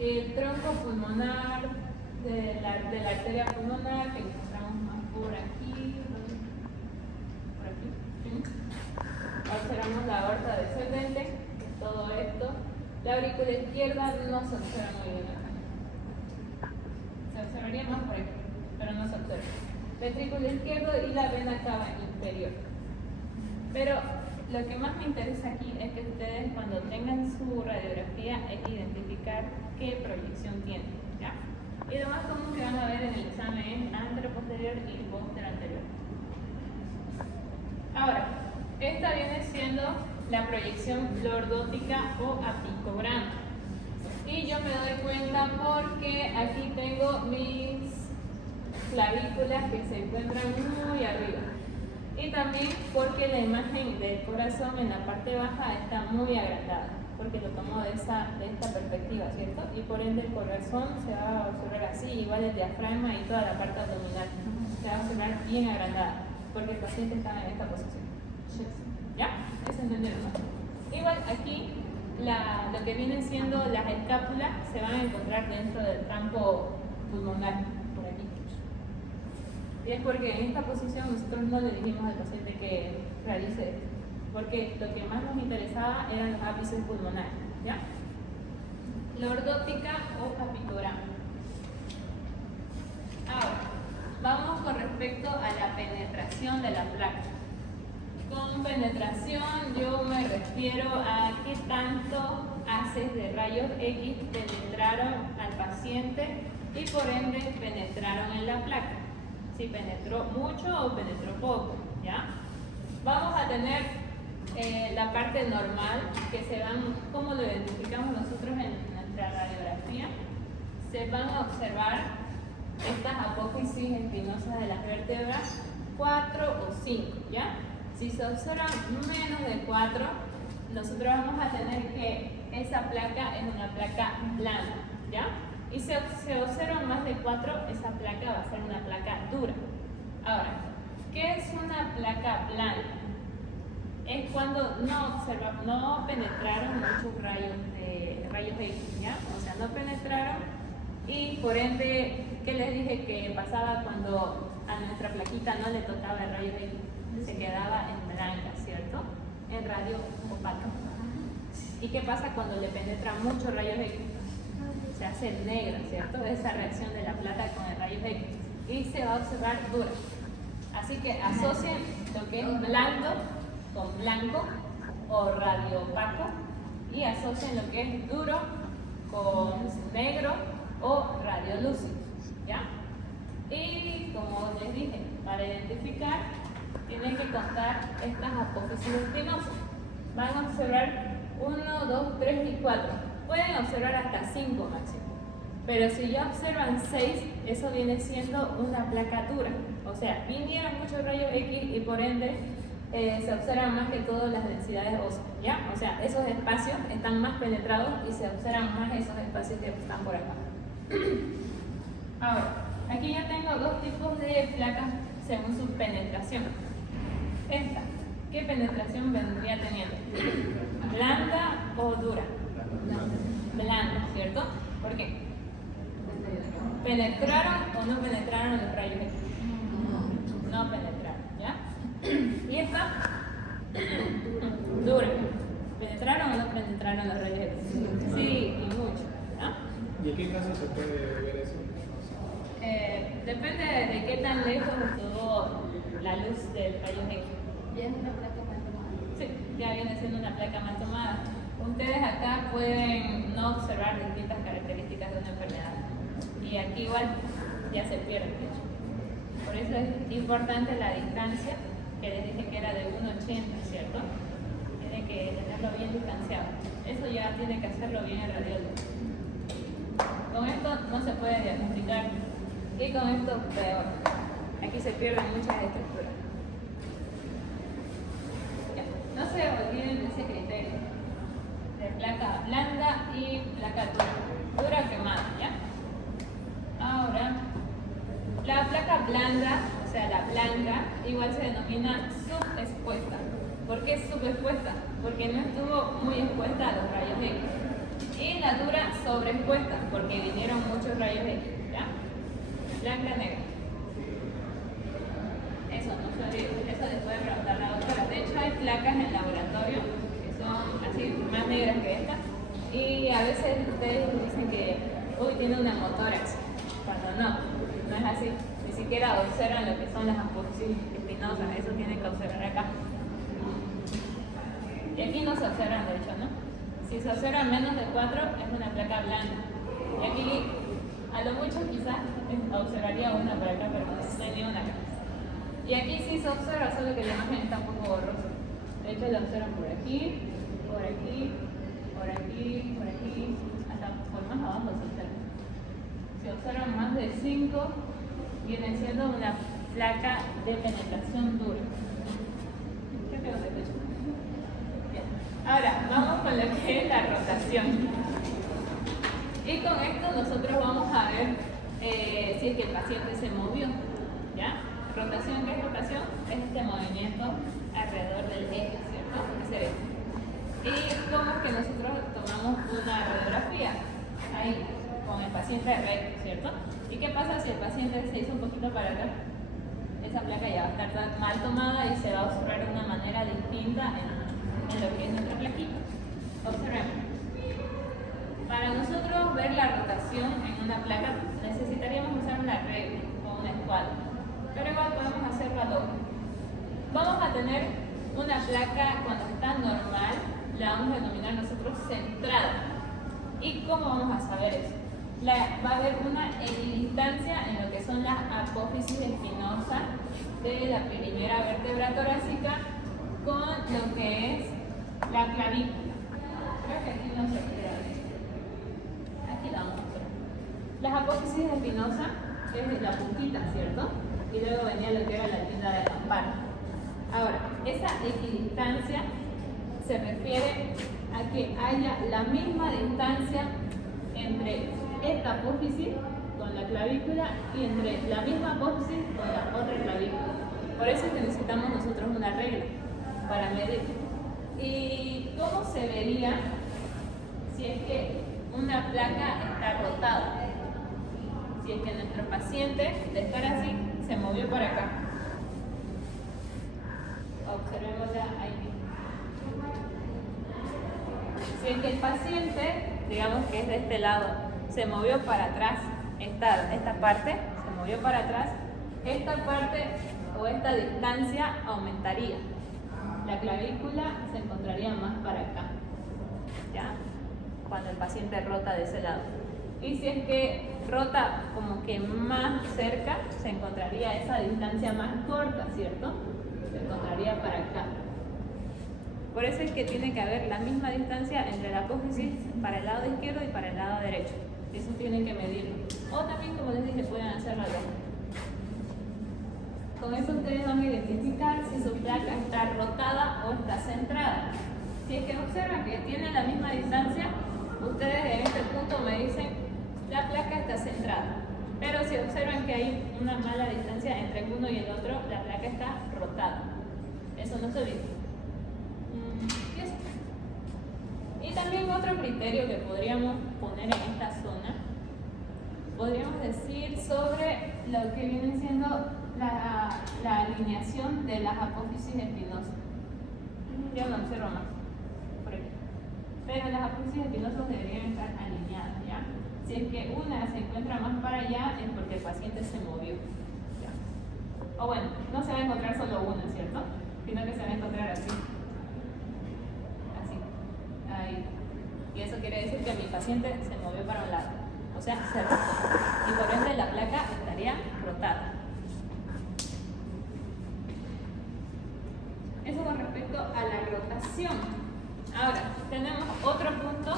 El tronco pulmonar de la arteria pulmonar que encontramos más por aquí, ¿sí? Observamos la aorta descendente, que es todo esto. La aurícula izquierda no se observa muy bien acá. Se observaría más por aquí, pero no se observa. Ventrículo izquierdo y la vena cava inferior. Pero lo que más me interesa aquí es que ustedes cuando tengan su radiografía es identificar qué proyección tienen, ¿ya? Y lo más común que van a ver en el examen es antero-posterior y posterior-anterior. Ahora, esta viene siendo la proyección lordótica o apicograma. Y yo me doy cuenta porque aquí tengo mis clavículas que se encuentran muy arriba. Y también porque la imagen del corazón en la parte baja está muy agrandada, porque lo tomo de esta perspectiva, ¿cierto? Y por ende el corazón se va a observar así, igual el diafragma y toda la parte abdominal se va a observar bien agrandada, porque el paciente está en esta posición. ¿Ya? ¿Es entendido, no? Igual aquí lo que vienen siendo las escápulas se van a encontrar dentro del campo pulmonar, por aquí. Y es porque en esta posición nosotros no le dijimos al paciente que realice esto, porque lo que más nos interesaba eran los ápices pulmonares, ¿ya? lordótica o apicograma. Ahora, vamos con respecto a la penetración de la placa. Con penetración yo me refiero a qué tanto haces de rayos X penetraron al paciente y por ende penetraron en la placa. Si penetró mucho o penetró poco, ¿ya? Vamos a tener la parte normal, que se van, como lo identificamos nosotros en nuestra radiografía, se van a observar estas apófisis espinosas de las vértebras 4 o 5, ¿ya? Si se observan menos de 4, nosotros vamos a tener que esa placa es una placa blanda, ¿ya? Y si se observan más de 4, esa placa va a ser una placa dura. Ahora, ¿qué es una placa blanda? Es cuando no penetraron muchos rayos X, ¿ya? O sea, no penetraron y por ende, ¿qué les dije que pasaba cuando a nuestra plaquita no le tocaba el rayo X? Se quedaba en blanca, ¿cierto? En radio opaco. ¿Y qué pasa cuando le penetra mucho rayos X? Se hace negra, ¿cierto? Esa reacción de la plata con el rayo X. Y se va a observar dura. Así que asocien lo que es blando con blanco o radio opaco y asocien lo que es duro con negro o radio lúcido, ¿ya? Y como les dije, para identificar tienen que contar estas apófisis espinosas. Van a observar 1, 2, 3 y 4. Pueden observar hasta 5 máximo. Pero si ya observan 6, eso viene siendo una placa dura. O sea, vinieron muchos rayos X y por ende se observan más que todo las densidades óseas, ¿ya? O sea, esos espacios están más penetrados y se observan más esos espacios que están por acá. Ahora, aquí ya tengo dos tipos de placas según su penetración. Esta, ¿qué penetración vendría teniendo? ¿Blanda o dura? Blanda, ¿cierto? ¿Por qué? ¿Penetraron o no penetraron los rayos X? No penetraron, ¿ya? ¿Y esta? Dura. ¿Penetraron o no penetraron los rayos X? Sí, y mucho, ¿ya? ¿Y en qué caso se puede ver eso? Depende de qué tan lejos estuvo la luz del rayo X. Viene una placa mal tomada. Sí, ya viene siendo una placa mal tomada. Ustedes acá pueden no observar distintas características de una enfermedad. Y aquí igual ya se pierde, de hecho. Por eso es importante la distancia, que les dije que era de 1,80, ¿cierto? Tiene que tenerlo bien distanciado. Eso ya tiene que hacerlo bien el radiólogo. Con esto no se puede diagnosticar y con esto peor. Aquí se pierden muchas estructuras. Ya. No se olviden de ese criterio de placa blanda y placa dura. Dura quemada, ¿ya? Ahora, la placa blanda, o sea la blanca, igual se denomina subexpuesta. ¿Por qué subexpuesta? Porque no estuvo muy expuesta a los rayos X. Y la dura sobreexpuesta, porque vinieron muchos rayos X, ¿ya? Blanca, negra. Eso, no se olviden, eso les puede preguntar la doctora. De hecho, hay placas en el laboratorio que son así, más negras que estas. Y a veces ustedes dicen que, uy, tiene una motórax, cuando no es así. Ni siquiera observan lo que son las apófisis espinosas, eso tienen que observar acá. Y aquí no se observan, de hecho, ¿no? Si se observan menos de 4, es una placa blanda. Y aquí, a lo mucho quizás, observaría una por acá, pero no hay ni una acá. Y aquí sí se observa, solo que la imagen está un poco borrosa. De hecho, la observan por aquí, por aquí, por aquí, por aquí, hasta por más abajo se observa. Si observan más de 5, viene siendo una placa de penetración dura. ¿Qué peor de pecho? Ahora, vamos con lo que es la rotación. Y con esto nosotros vamos a ver si es que el paciente se movió, ¿ya? Rotación, ¿qué es rotación? Es este movimiento alrededor del eje, ¿cierto? Ese eje. ¿Y cómo es que nosotros tomamos una radiografía? Ahí, con el paciente recto, ¿cierto? ¿Y qué pasa si el paciente se hizo un poquito para acá? Esa placa ya va a estar mal tomada y se va a observar de una manera distinta en lo que es nuestra plaquita. Observemos. Para nosotros tener una placa cuando está normal, la vamos a denominar nosotros centrada. ¿Y cómo vamos a saber eso? Va a haber una equidistancia en lo que son las apófisis espinosas de la primera vértebra torácica con lo que es la clavícula. Creo que aquí no se queda. Aquí la vamos a mostrar. Las apófisis espinosas es la puntita, ¿cierto? Y luego venía lo que era la tienda de campana. Ahora, esa equidistancia se refiere a que haya la misma distancia entre esta apófisis con la clavícula y entre la misma apófisis con la otra clavícula. Por eso es que necesitamos nosotros una regla para medir. ¿Y cómo se vería si es que una placa está rotada? Si es que nuestro paciente, de estar así, se movió para acá. Observémosla ahí mismo. Si es que el paciente, digamos que es de este lado, se movió para atrás, esta parte se movió para atrás, esta parte o esta distancia aumentaría. La clavícula se encontraría más para acá, ¿ya? Cuando el paciente rota de ese lado. Y si es que rota como que más cerca, se encontraría esa distancia más corta, ¿cierto? Se encontraría para acá. Por eso es que tiene que haber la misma distancia entre la apófisis para el lado izquierdo y para el lado derecho. Eso tienen que medirlo. O también, como les dije, pueden hacerlo al revés. Con eso ustedes van a identificar si su placa está rotada o está centrada. Si es que observan que tienen la misma distancia, ustedes en este punto me dicen la placa está centrada. Pero si observan que hay una mala distancia entre uno y el otro, la placa está rotada. Eso no se olvide. Y también otro criterio que podríamos poner en esta zona, podríamos decir sobre lo que viene siendo la alineación de las apófisis espinosas. Yo no observo más por aquí. Pero las apófisis espinosas deberían estar alineadas, ¿ya? Si es que una se encuentra más para allá es porque el paciente se movió, ¿ya? O bueno, no se va a encontrar solo una, ¿cierto? Sino que se va a encontrar así. Ahí. Y eso quiere decir que mi paciente se movió para un lado, o sea, se rotó. Y por ende la placa estaría rotada. Eso con respecto a la rotación. Ahora, tenemos otro punto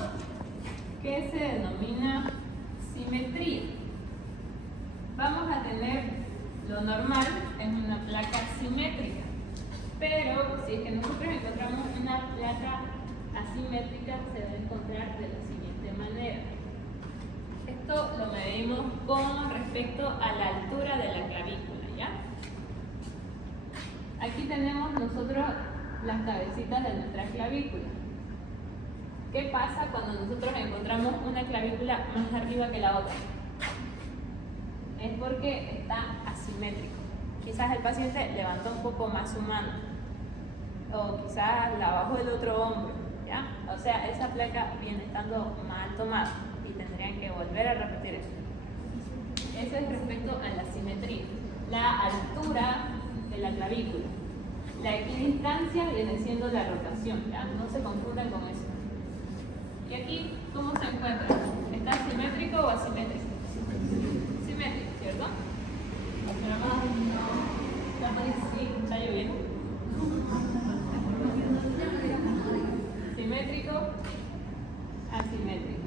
que se denomina simetría. Vamos a tener lo normal, es una placa simétrica. Pero si es que nosotros encontramos una placa asimétrica, se debe encontrar de la siguiente manera. Esto lo medimos con respecto a la altura de la clavícula, ¿ya? Aquí tenemos nosotros las cabecitas de nuestra clavícula. ¿Qué pasa cuando nosotros encontramos una clavícula más arriba que la otra? Es porque está asimétrico. Quizás el paciente levantó un poco más su mano, o quizás la bajó el otro hombro, ¿ya? O sea, esa placa viene estando mal tomada y tendrían que volver a repetir eso. Eso es respecto a la simetría. La altura de la clavícula. La equidistancia viene siendo la rotación, ¿ya? No se confundan con eso. ¿Y aquí cómo se encuentra? ¿Está simétrico o asimétrico? Simétrico, ¿cierto? Sí, está lloviendo. Simétrico, asimétrico.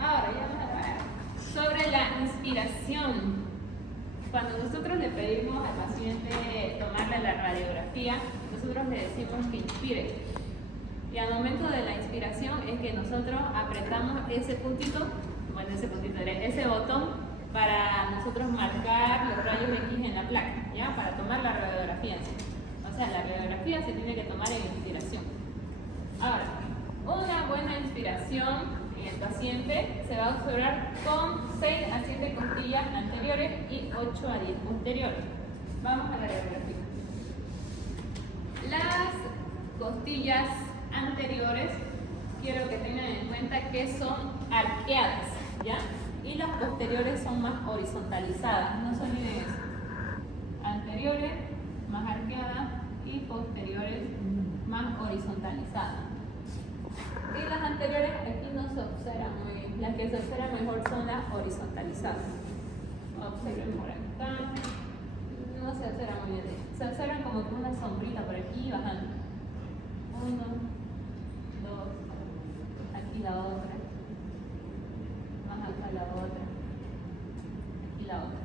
Ahora ya vamos a ver sobre la inspiración. Cuando nosotros le pedimos al paciente tomarle la radiografía, nosotros le decimos que inspire. Y al momento de la inspiración es que nosotros apretamos ese puntito, bueno, ese botón para nosotros marcar los rayos X en la placa, ¿ya? Para tomar la radiografía en sí. O sea, la radiografía se tiene que tomar en inspiración. Ahora, una buena inspiración en el paciente se va a observar con 6 a 7 costillas anteriores y 8 a 10 posteriores. Vamos a la radiografía. Las costillas anteriores quiero que tengan en cuenta que son arqueadas, ¿ya? y las posteriores son más horizontalizadas, no se olviden eso. Anteriores más arqueadas y posteriores más horizontalizadas. Y las anteriores aquí no se observan muy bien, las que se observan mejor son las horizontalizadas. Observen por acá, no se observan muy bien, se observan como que una sombrita por aquí bajando. 1, 2, aquí la otra, más acá la otra, aquí la otra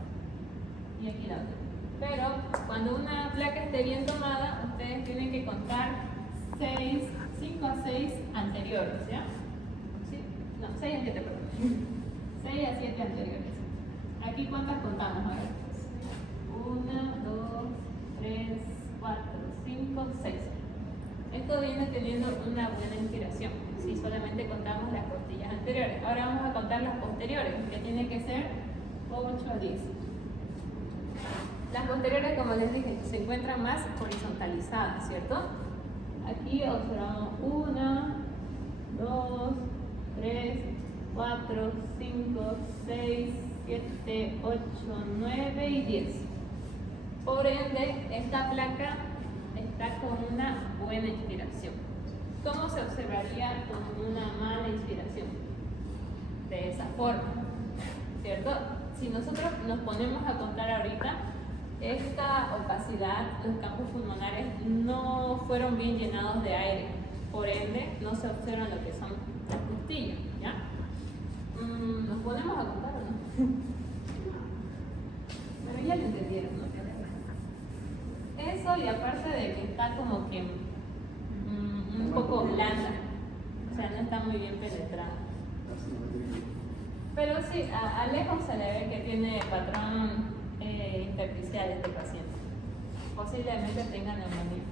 y aquí la otra. Pero cuando una placa esté bien tomada, ustedes tienen que contar 5 a 6 anteriores, ¿ya? ¿Sí? No, 6 a 7, perdón. 6 a 7 anteriores. Aquí cuántas contamos, a ver. 1, 2, 3, 4, 5, 6. Esto viene teniendo una buena inspiración si solamente contamos las costillas anteriores. Ahora vamos a contar las posteriores, que tiene que ser 8 a 10. Las posteriores, como les dije, se encuentran más horizontalizadas, ¿cierto? Aquí observamos 1, 2, 3, 4, 5, 6, 7, 8, 9 y 10. Por ende, esta placa está con una buena inspiración. ¿Cómo se observaría con una mala inspiración? De esa forma, ¿cierto? Si nosotros nos ponemos a contar ahorita, esta opacidad, los campos pulmonares no fueron bien llenados de aire, por ende no se observan lo que son las costillas, ¿ya? ¿Nos ponemos a contar o no? Pero ya lo entendieron, ¿no? Eso, y aparte de que está como que un poco blanda, o sea, no está muy bien penetrada. Pero sí, a lejos se le ve que tiene patrón intersticial este paciente. Posiblemente tenga neumonía.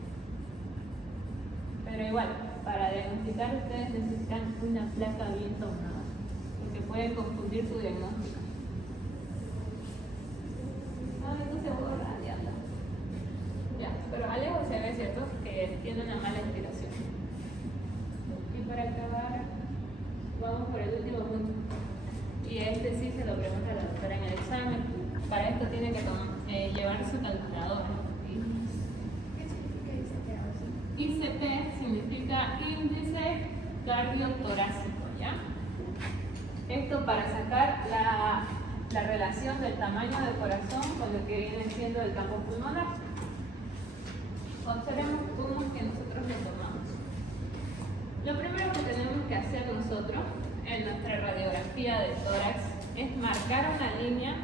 Pero igual, para diagnosticar ustedes necesitan una placa bien tomada, porque puede confundir su diagnóstico. Ay, no se borra, diablo. Ya, pero a lejos se ve, ¿cierto?, que tiene una mala inspiración. Y para acabar, vamos por el último punto. Y este sí se lo pregunta la doctora en el examen. Para esto tiene que llevar su calculadora. ICT significa índice cardiotorácico, ¿ya? Esto para sacar la relación del tamaño del corazón con lo que viene siendo el campo pulmonar. Observemos cómo es que nosotros lo tomamos. Lo primero que tenemos que hacer nosotros en nuestra radiografía de tórax es marcar una línea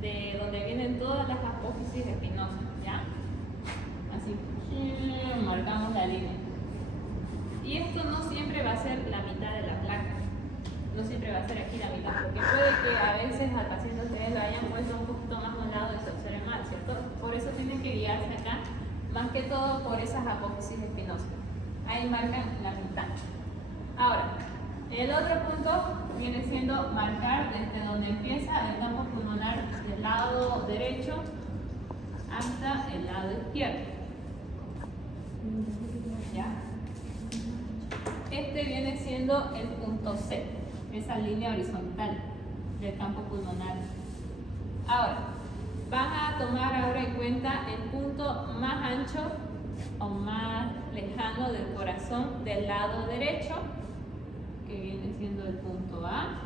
de donde vienen todas las apófisis espinosas, ¿ya? Así, marcamos la línea. Y esto no siempre va a ser la mitad de la placa, no siempre va a ser aquí la mitad, porque puede que a veces al paciente ustedes lo hayan puesto un poquito más a un lado y se observe mal, ¿cierto? Por eso tienen que guiarse acá, más que todo por esas apófisis espinosas. Ahí marcan la mitad. Ahora, el otro punto viene siendo marcar desde donde empieza el campo pulmonar del lado derecho hasta el lado izquierdo. ¿Ya? Este viene siendo el punto C, esa línea horizontal del campo pulmonar. Ahora, van a tomar ahora en cuenta el punto más ancho o más lejano del corazón del lado derecho, que viene siendo el punto A,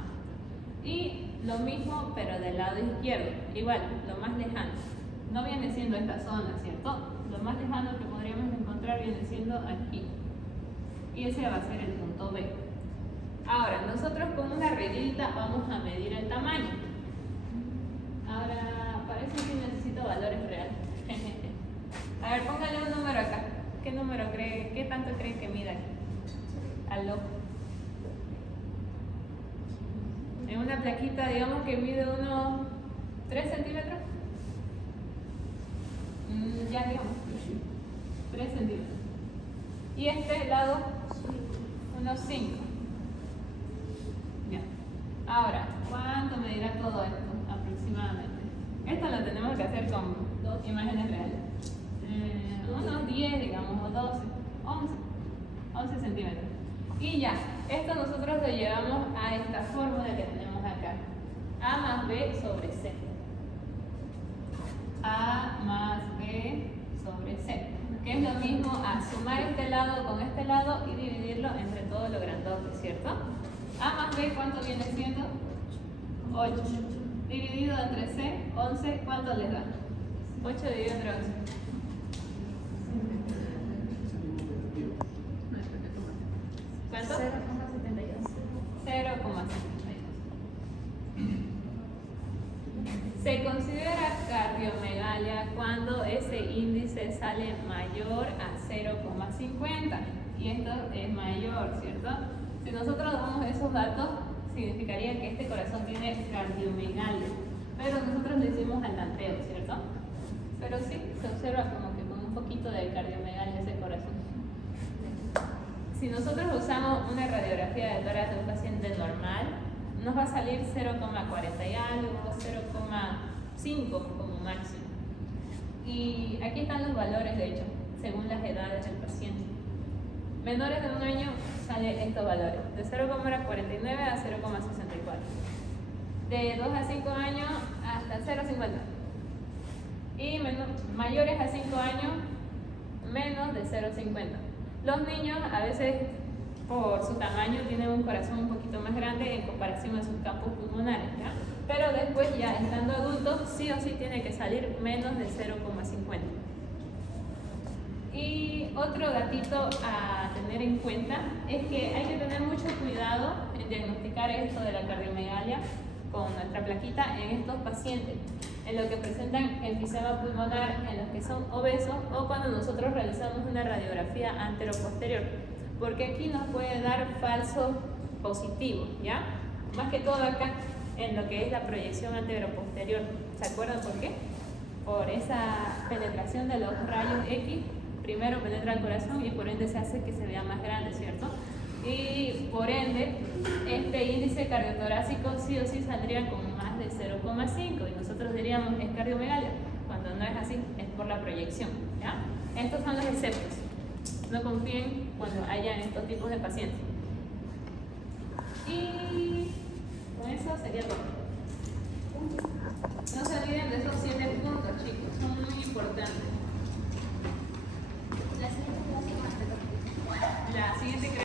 y lo mismo pero del lado izquierdo, igual, lo más lejano. No viene siendo esta zona, ¿cierto? Lo más lejano que podríamos encontrar viene siendo aquí, y ese va a ser el punto B. Ahora, nosotros con una reglita vamos a medir el tamaño. Ahora, para eso sí necesito valores reales. A ver, póngale un número acá. ¿Qué número cree, qué tanto cree que mida aquí? Al ojo. En una plaquita, digamos que mide unos 3 centímetros. Ya digamos, 3 centímetros. Y este lado, unos 5. Ya. Ahora, ¿cuánto medirá todo esto aproximadamente? Esto lo tenemos que hacer con 2 imágenes reales. Unos 10, digamos, o 12, 11 centímetros. Y ya, esto nosotros lo llevamos a esta fórmula que tenemos acá. A más B sobre C. A más B sobre C. Que es lo mismo a sumar este lado con este lado y dividirlo entre todo lo grandote, ¿cierto? A más B, ¿cuánto viene siendo? 8. Dividido entre C, 11, ¿cuánto les da? 8 dividido entre 11. ¿Cuánto? 0,72. 0,72. Se considera cardiomegalia cuando ese índice sale mayor a 0,50 y esto es mayor, ¿cierto? Si nosotros damos esos datos, significaría que este corazón tiene cardiomegalia, pero nosotros le decimos al tanteo, ¿cierto? Pero sí, se observa como que con un poquito de cardiomegalia ese corazón. Si nosotros usamos una radiografía de tórax de un paciente normal, nos va a salir 0,40 y algo, 0,5 como máximo. Y aquí están los valores, de hecho, según las edades del paciente. Menores de 1 año salen estos valores, de 0,49 a 0,64. De 2 a 5 años hasta 0,50. Y mayores a 5 años, menos de 0,50. Los niños a veces por su tamaño tienen un corazón un poquito más grande en comparación a sus campos pulmonares, ¿ya? Pero después ya estando adultos sí o sí tiene que salir menos de 0,50. Y otro datito a tener en cuenta es que hay que tener mucho cuidado en diagnosticar esto de la cardiomegalia con nuestra plaquita en estos pacientes, en los que presentan enfisema pulmonar, en los que son obesos o cuando nosotros realizamos una radiografía anteroposterior, porque aquí nos puede dar falso positivo, ¿ya? Más que todo acá en lo que es la proyección anteroposterior. ¿Se acuerdan por qué? Por esa penetración de los rayos X, primero penetra el corazón y por ende se hace que se vea más grande, ¿cierto? Y por ende, este índice cardiotorácico sí o sí saldría con más de 0,5 y nosotros diríamos es cardiomegalia, cuando no es así, es por la proyección, ¿ya? Estos son los exceptos. No confíen cuando hayan estos tipos de pacientes. Y con eso sería todo. No se olviden de esos 7 puntos, chicos, son muy importantes.